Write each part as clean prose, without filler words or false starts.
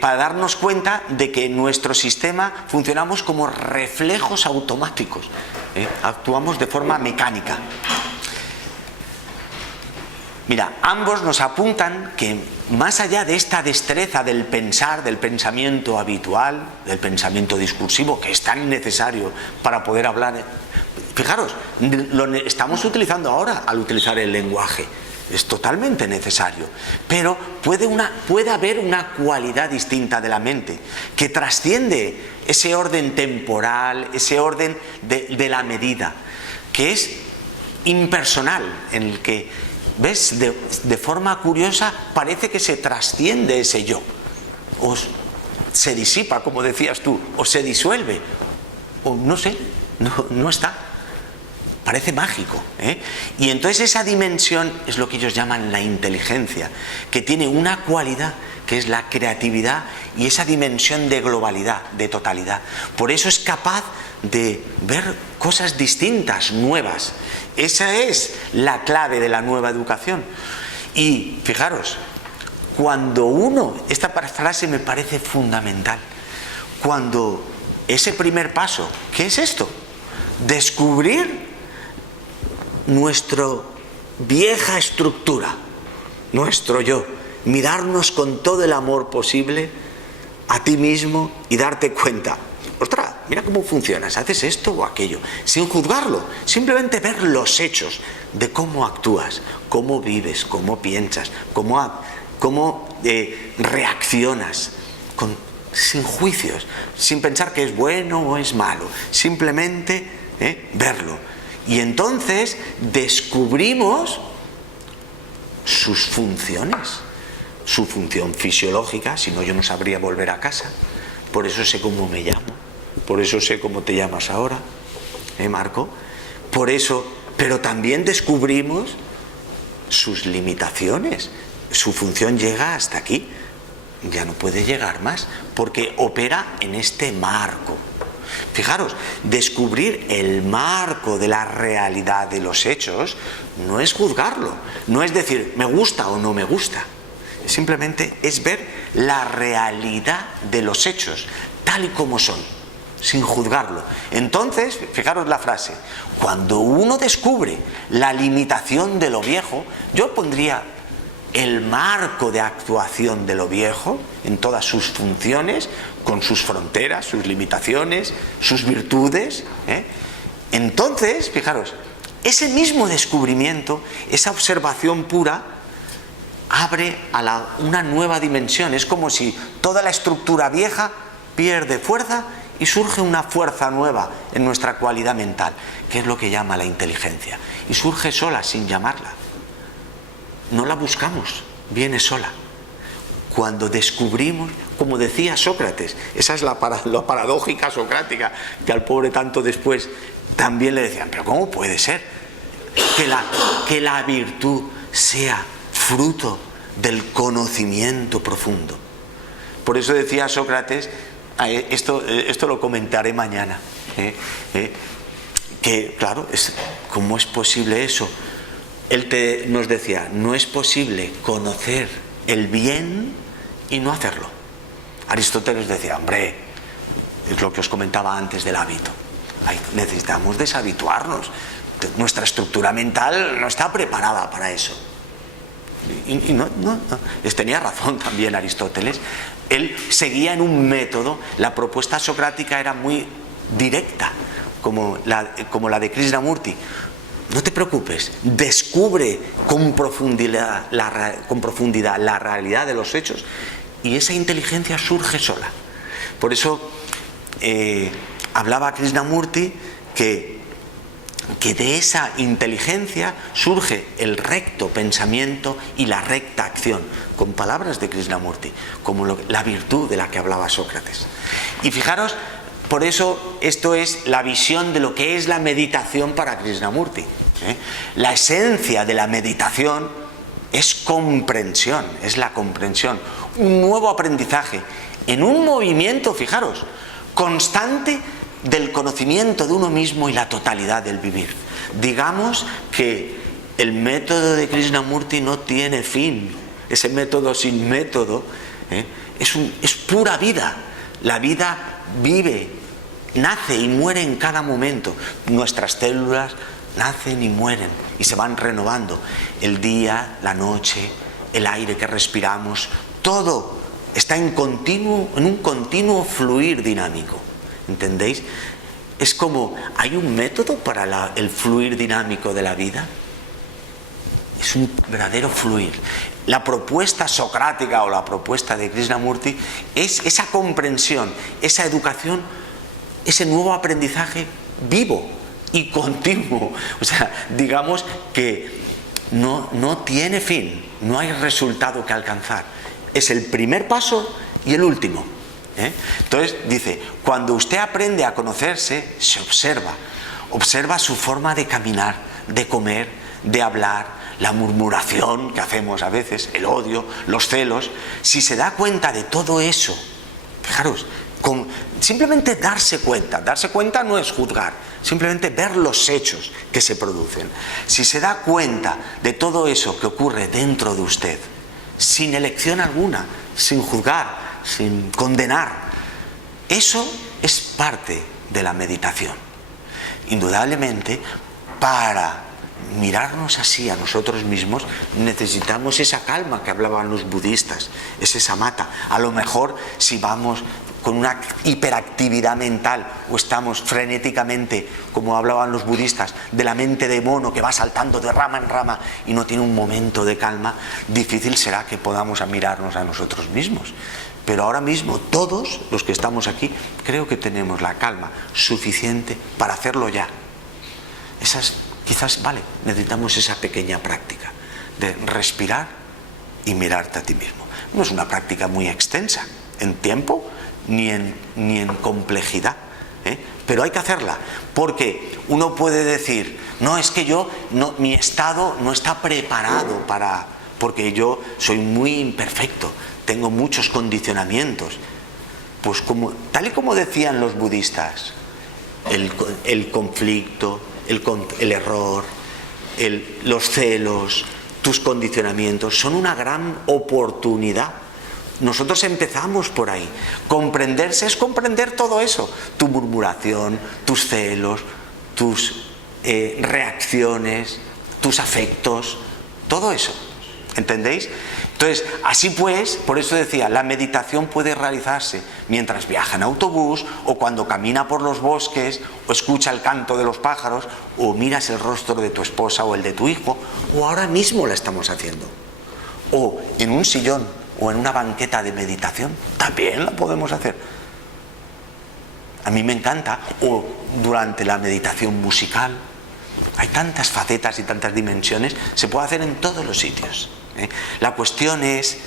para darnos cuenta de que en nuestro sistema funcionamos como reflejos automáticos, actuamos de forma mecánica. Mira, ambos nos apuntan que más allá de esta destreza del pensar, del pensamiento habitual, del pensamiento discursivo, que es tan necesario para poder hablar, fijaros, lo estamos utilizando ahora al utilizar el lenguaje, es totalmente necesario, pero puede haber una cualidad distinta de la mente que trasciende ese orden temporal, ese orden de la medida, que es impersonal, en el que, ¿ves? De forma curiosa parece que se trasciende ese yo, o se disipa, como decías tú, o se disuelve, o no sé, no está. Parece mágico, ¿eh? Y entonces esa dimensión es lo que ellos llaman la inteligencia, que tiene una cualidad que es la creatividad y esa dimensión de globalidad, de totalidad. Por eso es capaz de ver cosas distintas, nuevas. Esa es la clave de la nueva educación. Y fijaros, esta frase me parece fundamental, cuando ese primer paso, ¿qué es esto? Descubrir nuestra vieja estructura, nuestro yo, mirarnos con todo el amor posible a ti mismo y darte cuenta, ostras, mira cómo funcionas, haces esto o aquello, sin juzgarlo, simplemente ver los hechos de cómo actúas, cómo vives, cómo piensas, cómo reaccionas, sin juicios, sin pensar que es bueno o es malo, simplemente verlo. Y entonces descubrimos sus funciones, su función fisiológica, si no yo no sabría volver a casa, por eso sé cómo me llamo, por eso sé cómo te llamas ahora, Marco, por eso, pero también descubrimos sus limitaciones, su función llega hasta aquí, ya no puede llegar más, porque opera en este marco. Fijaros, descubrir el marco de la realidad de los hechos no es juzgarlo, no es decir me gusta o no me gusta, simplemente es ver la realidad de los hechos tal y como son, sin juzgarlo. Entonces, fijaros la frase, cuando uno descubre la limitación de lo viejo, yo pondría el marco de actuación de lo viejo en todas sus funciones, con sus fronteras, sus limitaciones, sus virtudes, Entonces, fijaros, ese mismo descubrimiento, esa observación pura, abre a una nueva dimensión. Es como si toda la estructura vieja pierde fuerza y surge una fuerza nueva en nuestra cualidad mental, que es lo que llama la inteligencia. Y surge sola, sin llamarla. No la buscamos, viene sola. Cuando descubrimos, como decía Sócrates, esa es la paradójica socrática, que al pobre tanto después también le decían, pero ¿cómo puede ser que la virtud sea fruto del conocimiento profundo? Por eso decía Sócrates, esto lo comentaré mañana, que claro, ¿cómo es posible eso? Él nos decía, no es posible conocer el bien y no hacerlo. Aristóteles decía, hombre, es lo que os comentaba antes del hábito. Necesitamos deshabituarnos. Nuestra estructura mental no está preparada para eso. Y no. Tenía razón también Aristóteles. Él seguía en un método. La propuesta socrática era muy directa, como la de Krishnamurti. No te preocupes, descubre con profundidad la realidad de los hechos y esa inteligencia surge sola. Por eso hablaba Krishnamurti que de esa inteligencia surge el recto pensamiento y la recta acción, con palabras de Krishnamurti, como la virtud de la que hablaba Sócrates. Y fijaros, por eso esto es la visión de lo que es la meditación para Krishnamurti. La esencia de la meditación es comprensión, es la comprensión, un nuevo aprendizaje, en un movimiento, fijaros, constante del conocimiento de uno mismo y la totalidad del vivir. Digamos que el método de Krishnamurti no tiene fin, ese método sin método, es pura vida. La vida vive, nace y muere en cada momento. Nuestras células nacen y mueren y se van renovando. El día, la noche, el aire que respiramos, todo está en un continuo fluir dinámico. ¿Entendéis? Es como, ¿hay un método para el fluir dinámico de la vida? Es un verdadero fluir. La propuesta socrática o la propuesta de Krishnamurti es esa comprensión, esa educación, ese nuevo aprendizaje vivo y continuo. O sea, digamos que no tiene fin, no hay resultado que alcanzar. Es el primer paso y el último. Entonces dice, cuando usted aprende a conocerse, se observa su forma de caminar, de comer, de hablar, la murmuración que hacemos a veces, el odio, los celos. Si se da cuenta de todo eso, fijaros, simplemente darse cuenta no es juzgar, simplemente ver los hechos que se producen. Si se da cuenta de todo eso que ocurre dentro de usted, sin elección alguna, sin juzgar, sin condenar, eso es parte de la meditación. Indudablemente, para mirarnos así a nosotros mismos necesitamos esa calma que hablaban los budistas, ese samatha. A lo mejor si vamos con una hiperactividad mental o estamos frenéticamente, como hablaban los budistas, de la mente de mono que va saltando de rama en rama y no tiene un momento de calma, difícil será que podamos mirarnos a nosotros mismos. Pero ahora mismo todos los que estamos aquí creo que tenemos la calma suficiente para hacerlo ya. Quizás, necesitamos esa pequeña práctica de respirar y mirarte a ti mismo. No es una práctica muy extensa en tiempo ni en complejidad, pero hay que hacerla, porque uno puede decir, no, es que mi estado no está preparado porque yo soy muy imperfecto, tengo muchos condicionamientos. Pues tal y como decían los budistas, el conflicto, el error, los celos, tus condicionamientos son una gran oportunidad. Nosotros empezamos por ahí. Comprenderse es comprender todo eso, tu murmuración, tus celos, tus reacciones, tus afectos, todo eso. ¿Entendéis? Entonces, así pues, por eso decía, la meditación puede realizarse mientras viaja en autobús, o cuando camina por los bosques, o escucha el canto de los pájaros, o miras el rostro de tu esposa o el de tu hijo, o ahora mismo la estamos haciendo. O en un sillón, o en una banqueta de meditación, también la podemos hacer. A mí me encanta, o durante la meditación musical. Hay tantas facetas y tantas dimensiones, se puede hacer en todos los sitios. La cuestión es,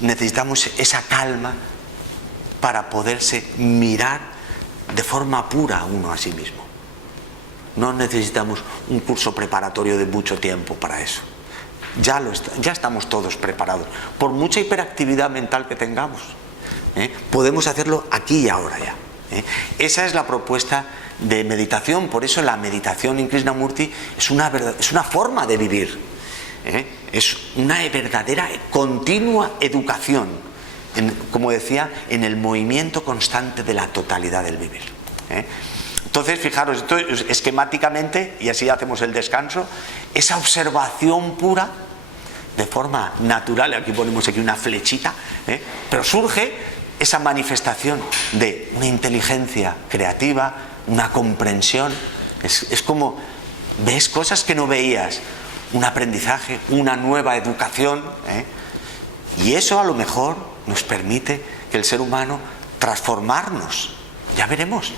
necesitamos esa calma para poderse mirar de forma pura uno a sí mismo. No necesitamos un curso preparatorio de mucho tiempo para eso. Ya estamos todos preparados, por mucha hiperactividad mental que tengamos. Podemos hacerlo aquí y ahora ya. Esa es la propuesta de meditación. Por eso la meditación en Krishnamurti es una forma de vivir. Es una verdadera continua educación, como decía, en el movimiento constante de la totalidad del vivir. Entonces, fijaros, esto esquemáticamente, y así hacemos el descanso, esa observación pura, de forma natural, aquí ponemos aquí una flechita, pero surge esa manifestación de una inteligencia creativa, una comprensión. Es como ves cosas que no veías, un aprendizaje, una nueva educación, y eso a lo mejor nos permite que el ser humano transformarnos. Ya veremos.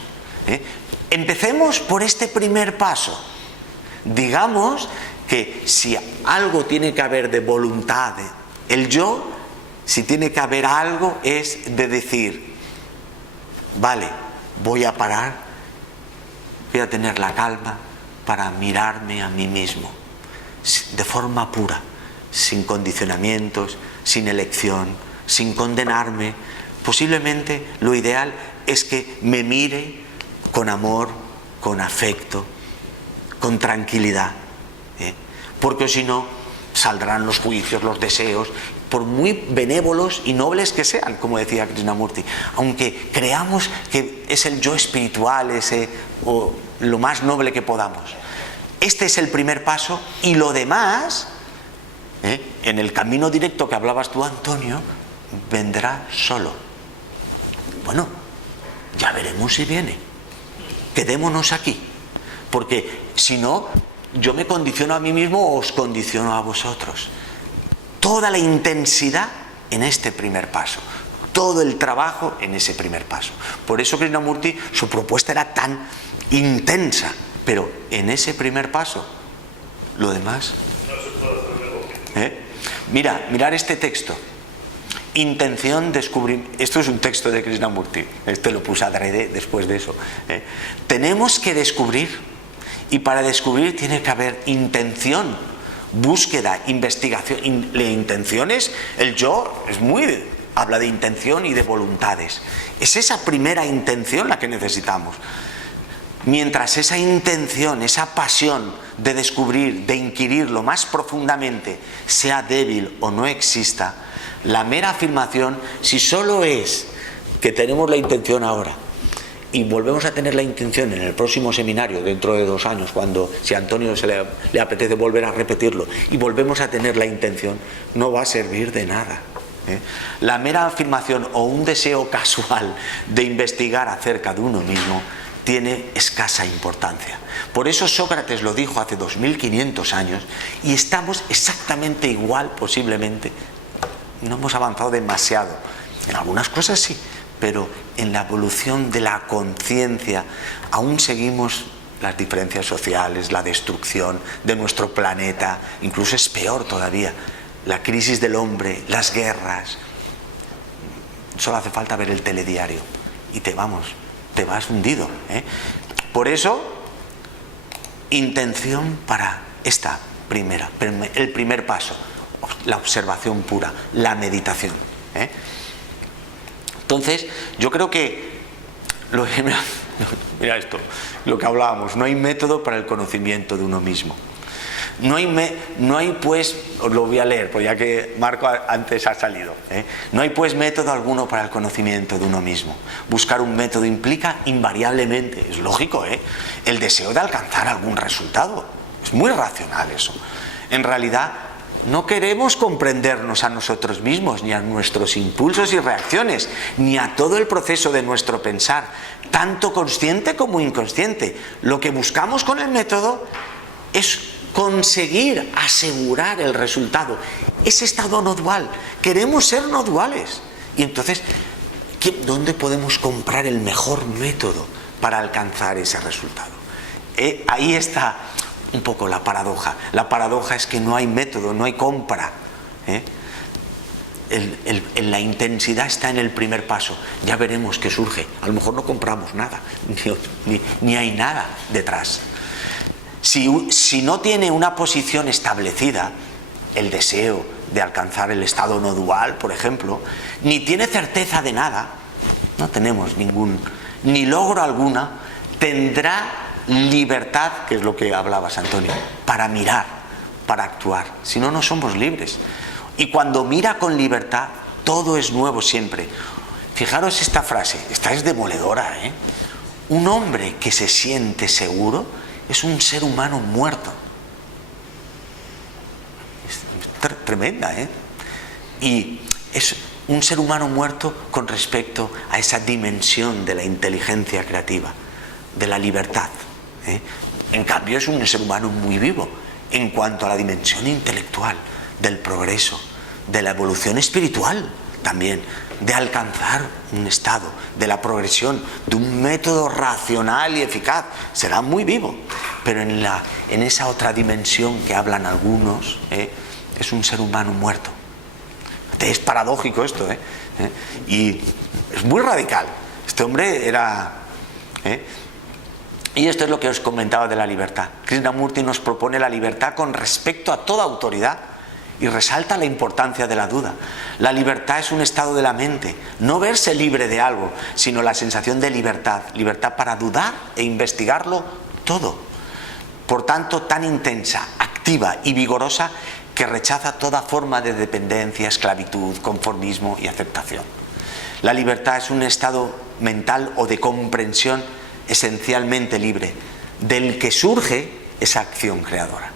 Empecemos por este primer paso. Digamos que si algo tiene que haber de voluntad, el yo, si tiene que haber algo, es de decir, vale, voy a parar, voy a tener la calma para mirarme a mí mismo, de forma pura, sin condicionamientos, sin elección, sin condenarme. Posiblemente lo ideal es que me mire con amor, con afecto, con tranquilidad, porque si no, saldrán los juicios, los deseos, por muy benévolos y nobles que sean, como decía Krishnamurti, aunque creamos que es el yo espiritual, o lo más noble que podamos. Este es el primer paso, y lo demás, en el camino directo que hablabas tú, Antonio, vendrá solo. Bueno, ya veremos si viene. Quedémonos aquí, porque si no, yo me condiciono a mí mismo o os condiciono a vosotros. Toda la intensidad en este primer paso, todo el trabajo en ese primer paso. Por eso Krishnamurti, su propuesta era tan intensa, pero en ese primer paso, lo demás. Mirar este texto. Intención, descubrir. Esto es un texto de Krishnamurti. Este lo puse adrede después de eso. Tenemos que descubrir, y para descubrir tiene que haber intención, búsqueda, investigación. La intención es, el yo habla de intención y de voluntades. Es esa primera intención la que necesitamos. Mientras esa intención, esa pasión de descubrir, de inquirir lo más profundamente, sea débil o no exista, la mera afirmación, si solo es que tenemos la intención ahora y volvemos a tener la intención en el próximo seminario, dentro de 2 años, cuando, si a Antonio le apetece volver a repetirlo, y volvemos a tener la intención, no va a servir de nada. La mera afirmación o un deseo casual de investigar acerca de uno mismo tiene escasa importancia. Por eso Sócrates lo dijo hace 2500 años, y estamos exactamente igual, posiblemente. No hemos avanzado demasiado. En algunas cosas sí, pero en la evolución de la conciencia aún seguimos las diferencias sociales, la destrucción de nuestro planeta, incluso es peor todavía, la crisis del hombre, las guerras. Solo hace falta ver el telediario y te vas hundido. Por eso, intención para el primer paso, la observación pura, la meditación. Entonces, yo creo que mira esto, lo que hablábamos, no hay método para el conocimiento de uno mismo. No hay pues, os lo voy a leer, pues ya que Marco antes ha salido, no hay pues método alguno para el conocimiento de uno mismo. Buscar un método implica invariablemente, es lógico, el deseo de alcanzar algún resultado. Es muy racional eso. En realidad, no queremos comprendernos a nosotros mismos, ni a nuestros impulsos y reacciones, ni a todo el proceso de nuestro pensar, tanto consciente como inconsciente. Lo que buscamos con el método es conseguir asegurar el resultado. Ese estado no dual. Queremos ser no duales. Y entonces, ¿dónde podemos comprar el mejor método para alcanzar ese resultado? Ahí está un poco la paradoja. La paradoja es que no hay método, no hay compra. La intensidad está en el primer paso. Ya veremos qué surge. A lo mejor no compramos nada, ni hay nada detrás. Si no tiene una posición establecida, el deseo de alcanzar el estado no dual, por ejemplo, ni tiene certeza de nada, no tenemos ni logro alguna, tendrá libertad, que es lo que hablabas, Antonio, para mirar, para actuar. Si no, no somos libres. Y cuando mira con libertad, todo es nuevo siempre. Fijaros esta frase, esta es demoledora, Un hombre que se siente seguro es un ser humano muerto. Es tremenda, Y es un ser humano muerto con respecto a esa dimensión de la inteligencia creativa, de la libertad. En cambio es un ser humano muy vivo en cuanto a la dimensión intelectual, del progreso, de la evolución espiritual también, de alcanzar un estado, de la progresión, de un método racional y eficaz. Será muy vivo, pero en esa otra dimensión que hablan algunos, es un ser humano muerto. Es paradójico esto, y es muy radical. Este hombre era... Y esto es lo que os comentaba de la libertad. Krishnamurti nos propone la libertad con respecto a toda autoridad y resalta la importancia de la duda. La libertad es un estado de la mente, no verse libre de algo, sino la sensación de libertad para dudar e investigarlo todo. Por tanto, tan intensa, activa y vigorosa que rechaza toda forma de dependencia, esclavitud, conformismo y aceptación. La libertad es un estado mental o de comprensión esencialmente libre, del que surge esa acción creadora.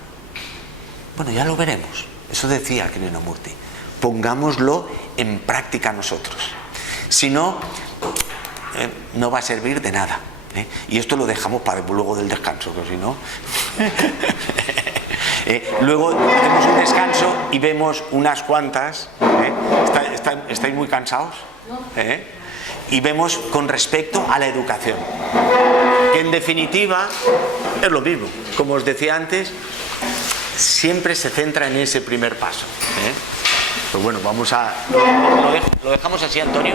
Bueno, ya lo veremos. Eso decía Krishnamurti. Pongámoslo en práctica nosotros. Si no, no va a servir de nada. Y esto lo dejamos para luego del descanso, que si no... luego hacemos un descanso y vemos unas cuantas. ¿Estáis muy cansados? Y vemos con respecto a la educación, que en definitiva es lo mismo. Como os decía antes, siempre se centra en ese primer paso. Pues bueno, vamos a... ¿Lo dejamos así, Antonio?